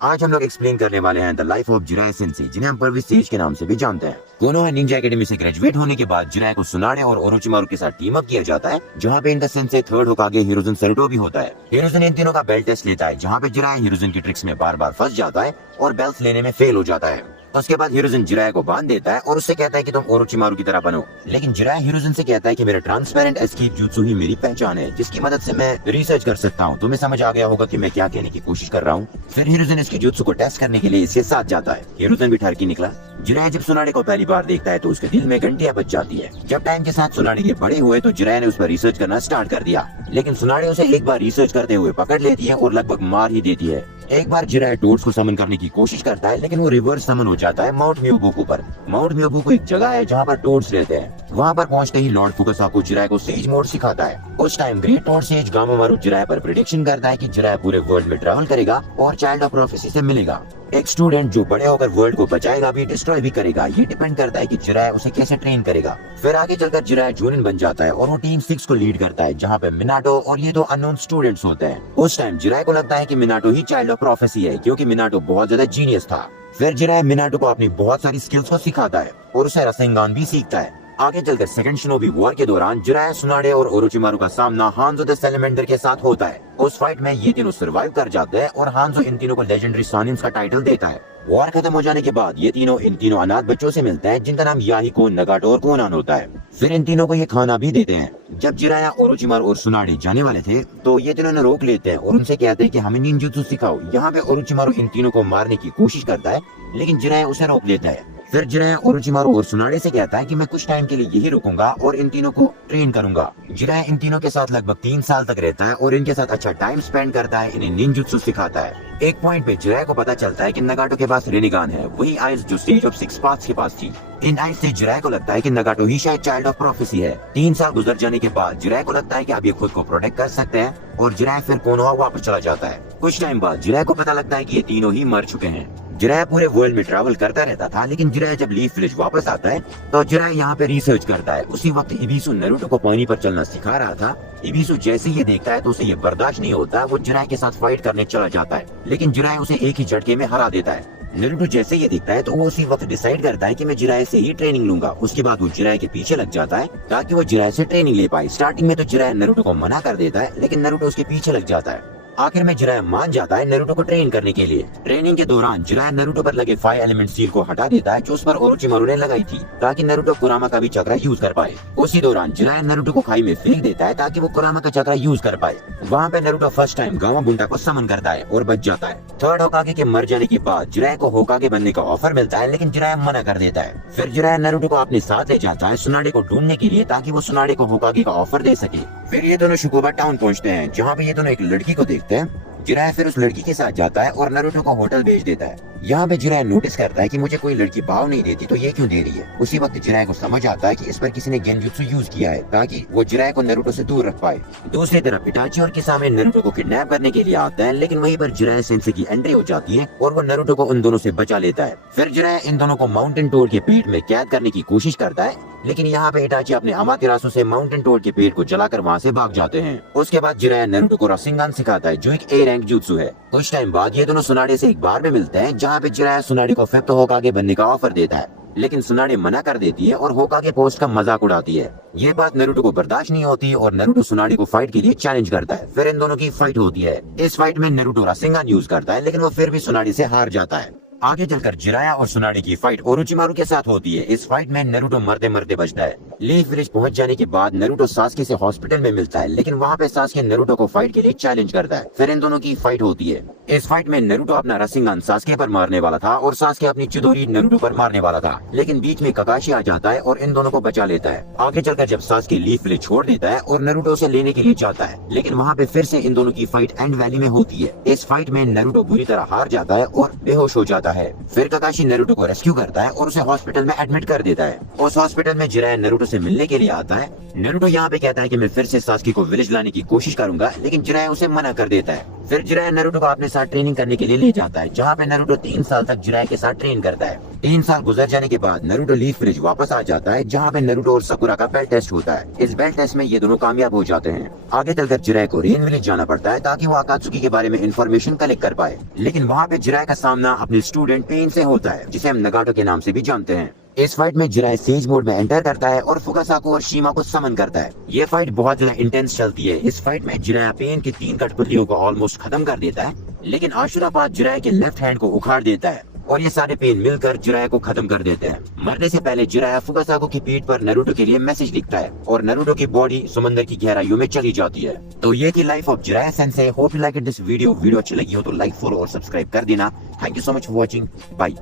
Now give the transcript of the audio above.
आज हम लोग एक्सप्लेन करने वाले हैं द लाइफ ऑफ जिराय सेंसेई, जिन्हें हम परविश सेज के नाम से भी जानते हैं। कोनोहा निंजा एकेडमी से ग्रेजुएट होने के बाद जिराय को सुनाडे और ओरोचिमारू के साथ टीम अप किया जाता है, जहाँ पे इनका सेंसेई थर्ड होकागे हिरोजुन सरुटो भी होता है। हिरोजुन इन तीनों का बेल्ट टेस्ट लेता है, जहाँ पे जिराय हिरोजुन की ट्रिक्स में बार बार फंस जाता है और बेल्ट लेने में फेल हो जाता है। उसके बाद हिरोजुन जिराय को बांध देता है और उससे कहता है कि तुम ओरोचिमारू की तरह बनो। लेकिन जिराय हिरोजुन से कहता है कि मेरा ट्रांसपेरेंट एस्केप jutsu ही मेरी पहचान है, जिसकी मदद से मैं रिसर्च कर सकता हूँ। तुम्हें समझ आ गया होगा कि मैं क्या कहने की कोशिश कर रहा हूँ। फिर हिरोजुन इसके jutsu को टेस्ट करने के लिए इसके साथ जाता है। हिरोजुन भी ठरकी निकला। जिराय जब सुनाडे को पहली बार देखता है तो उसके दिल में घंटियां बज जाती है। जब टाइम के साथ सुनाडे के बड़े हुए तो जिराय ने उस पर रिसर्च करना स्टार्ट कर दिया, लेकिन सुनाडे उसे एक बार रिसर्च करते हुए पकड़ लेती है और लगभग मार ही देती है। एक बार जिराय टोड्स को समन करने की कोशिश करता है, लेकिन वो रिवर्स समन हो जाता है माउंट म्योबुकु पर। माउंट म्योबुकु एक जगह है जहाँ पर टोड्स रहते हैं। वहाँ पर पहुँचते ही लॉर्ड फुकासाकु जिराय को सेज मोड सिखाता है। उस टाइम ग्रेट टोड सेज गामामारू जिराय पर प्रेडिक्शन करता है कि जिराय पूरे वर्ल्ड में ट्रैवल करेगा और चाइल्ड ऑफ प्रोफेसी से मिलेगा। एक स्टूडेंट जो बड़े होकर वर्ल्ड को बचाएगा भी डिस्ट्रॉय भी करेगा। ये डिपेंड करता है कि जिराय उसे कैसे ट्रेन करेगा। फिर आगे चलकर जिराय जूनिन बन जाता है और वो टीम 6 को लीड करता है, जहाँ पे मिनाटो और ये दो अननोन स्टूडेंट्स होते हैं। उस टाइम जिराय को लगता है कि Minato he child of prophecy है, क्योंकि मिनाटो बहुत ज्यादा जीनियस था। फिर जिराय मिनाटो को अपनी बहुत सारी स्किल्स को सिखाता है और उसे रसेंगान भी सीखता है। आगे चलकर सेकंड शिनोबी वॉर के दौरान जिराय, सुनाडे और ओरोचिमारू का सामना हांजो द सैलमेंडर के साथ होता है। उस फाइट में ये तीनों सर्वाइव कर जाते हैं और हांजो इन तीनों को लेजेंडरी सानिन्स का टाइटल देता है। वॉर खत्म हो जाने के बाद ये तीनों इन तीनों अनाथ बच्चों से मिलते हैं, जिनका नाम याहिको, नगाटो और कोनान होता है। फिर इन तीनों को ये खाना भी देते हैं। जब जिराय, ओरोचिमारू और सुनाडे जाने वाले थे तो ये तीनों ने रोक लेते हैं और उनसे कहते हैं कि हमें निंजुत्सु सिखाओ। यहाँ पे ओरोचिमारू इन तीनों को मारने की कोशिश करता है, लेकिन जिराय उसे रोक लेता है। फिर जिराय ओरोचिमारू और सुनाडे से कहता है कि मैं कुछ टाइम के लिए यही रुकूंगा और इन तीनों को ट्रेन करूंगा। जिराय इन तीनों के साथ लगभग 3 साल तक रहता है और इनके साथ अच्छा टाइम स्पेंड करता है, इन्हें निंजुत्सु सिखाता है। एक पॉइंट पे जिराय को पता चलता है कि नगाटो के पास रेनिगान है, वही आइस जो स्टेज ऑफ 6 पाथ्स के पास थी। इन आइस से जिराय को लगता है कि नगाटो ही शायद चाइल्ड ऑफ प्रोफेसी है। 3 साल गुजर जाने के बाद जिराय को लगता है कि अब ये खुद को प्रोटेक्ट कर सकते हैं और जिराय फिर कोनोहा वापस चला जाता है। कुछ टाइम बाद जिराय को पता लगता है कि ये तीनों ही मर चुके हैं। जिराय पूरे वर्ल्ड में ट्रैवल करता रहता था, लेकिन जिराय जब लीफ विलेज वापस आता है तो जिराय यहाँ पे रिसर्च करता है। उसी वक्त इबिसु नारुतो को पानी पर चलना सिखा रहा था। इबिसु जैसे ये देखता है तो उसे ये बर्दाश्त नहीं होता, वो जिराय के साथ फाइट करने चला जाता है, लेकिन जिराय उसे एक ही झटके में हरा देता है। नारुतो जैसे ये देखता है तो वो उसी वक्त डिसाइड करता है कि मैं जिराय से ही ट्रेनिंग लूंगा। उसके बाद वो जिराय के पीछे लग जाता है ताकि वो जिराय से ट्रेनिंग ले पाए। स्टार्टिंग में तो जिराय नारुतो को मना कर देता है, लेकिन नारुतो उसके पीछे लग जाता है। आखिर में जिराय मान जाता है नारुतो को ट्रेन करने के लिए। ट्रेनिंग के दौरान जिराय नारुतो पर लगे 5 एलिमेंट सील को हटा देता है, जो उस पर ओरोचिमारू ने लगाई थी, ताकि नारुतो कुरामा का भी चक्र यूज कर पाए। उसी दौरान जिराय नारुतो को खाई में फेंक देता है ताकि वो कुरामा का चक्र यूज कर पाए। वहाँ पे नारुतो फर्स्ट टाइम गामाबुंटा को समन करता है और बच जाता है। थर्ड होकागे के मर जाने के बाद जिराय को होकागे बनने का ऑफर मिलता है, लेकिन जिराय मना कर देता है। फिर जिराय नारुतो को अपने साथ ले जाता है सुनाडे को ढूंढने के लिए, ताकि वो सुनाडे को होकागे का ऑफर दे सके। फिर ये दोनों शिकोबा टाउन पहुँचते हैं, जहाँ पे ये दोनों एक लड़की को देखते हैं। जिराय फिर उस लड़की के साथ जाता है और नारुतो को होटल भेज देता है। यहाँ पे जिराय नोटिस करता है कि मुझे कोई लड़की भाव नहीं देती तो ये क्यों दे रही है। उसी वक्त जिराय को समझ आता है कि इस पर किसी ने गेंजुत्सु यूज किया है, ताकि वो जिराय को नारुतो से दूर रख पाए। दूसरी तरफ इटाची और किसामे नारुतो को किडनैप करने के लिए आता है, लेकिन वहीं पर जिराय सेंसेई की एंट्री हो जाती है और वो नारुतो को उन दोनों से बचा लेता है। फिर जिराय इन दोनों को माउंटेन टोड के पेट में कैद करने की कोशिश करता है, लेकिन यहाँ पे इटाची अपने अमातेरासु से माउंटेन टोड के पेट को जलाकर वहाँ से भाग जाते हैं। उसके बाद जिराय नारुतो को रसेंगान सिखाता है, जो एक A रैंक jutsu है। कुछ टाइम बाद ये दोनों सुनाडे से एक बार में मिलते हैं, जहाँ पे जिराय सुनाडे को फिफ्थ होकागे बनने का ऑफर देता है, लेकिन सुनाडे मना कर देती है और होकागे पोस्ट का मजाक उड़ाती है। ये बात नारुतो को बर्दाश्त नहीं होती और नारुतो सुनाडे को फाइट के लिए चैलेंज करता है। फिर इन दोनों की फाइट होती है। इस फाइट में नारुतो रसेंगान यूज करता है, लेकिन वो फिर भी सुनाडे से हार जाता है। आगे चलकर जिराय और सुनाडे की फाइट ओरोचिमारू के साथ होती है। इस फाइट में नारुतो मरते मरते बचता है। लीफ विलेज पहुंच जाने के बाद नारुतो सास्के से हॉस्पिटल में मिलता है, लेकिन वहाँ पे सास्के नारुतो को फाइट के लिए चैलेंज करता है। फिर इन दोनों की फाइट होती है। इस फाइट में नारुतो अपना रसेंगान सास्के पर मारने वाला था और सास्के अपनी चिदोरी नारुतो पर मारने वाला था, लेकिन बीच में ककाशी आ जाता है और इन दोनों को बचा लेता है। आगे चलकर जब सास्के लीफ विलेज छोड़ देता है और नारुतो उसे लेने के लिए जाता है, लेकिन वहाँ पे फिर से इन दोनों की फाइट एंड वैली में होती है। इस फाइट में नारुतो बुरी तरह हार जाता है और बेहोश हो जाता है। फिर ककाशी नारुतो को रेस्क्यू करता है और उसे हॉस्पिटल में एडमिट कर देता है। उस हॉस्पिटल में जिराय नारुतो से मिलने के लिए आता है। नारुतो यहाँ पे कहता है कि मैं फिर से सास्के को विलेज लाने की कोशिश करूंगा, लेकिन जिराय उसे मना कर देता है। फिर जिराय नारुतो को अपने साथ ट्रेनिंग करने के लिए ले जाता है, जहाँ पे नारुतो 3 साल तक जिराय के साथ ट्रेन करता है। 3 साल गुजर जाने के बाद नारुतो लीफ ब्रिज वापस आ जाता है, जहाँ पे नारुतो और साकुरा का बेल्ट टेस्ट होता है। इस बेल्ट टेस्ट में ये दोनों कामयाब हो जाते हैं। आगे चलकर जिराय को रेन विलेज जाना पड़ता है ताकि वो अकात्सुकी के बारे में इंफॉर्मेशन कलेक्ट कर पाए, लेकिन वहाँ पे जिराय का सामना अपने स्टूडेंट पेन से होता है, जिसे हम नगाटो के नाम से भी जानते हैं। इस फाइट में जिराय सेज मोड में एंटर करता है और फुकासाको और शीमा को समन करता है। ये फाइट बहुत ज्यादा इंटेंस चलती है। इस फाइट में जिराय पेन की 3 कठपुतलियों को ऑलमोस्ट खत्म कर देता है, लेकिन आशुरापात जिराय के लेफ्ट हैंड को उखाड़ देता है और ये सारे पेन मिलकर जिराय को खत्म कर देते हैं। मरने से पहले जिराय फुकासाको की पीठ पर नारुतो के लिए मैसेज लिखता है और नारुतो की बॉडी समंदर की गहराइयों में चली जाती है। तो ये थी life of Jiraiya sensei. Hope you like this video अच्छी लगी हो तो लाइक, फॉलो और सब्सक्राइब कर देना। Thank you so much for watching. Bye.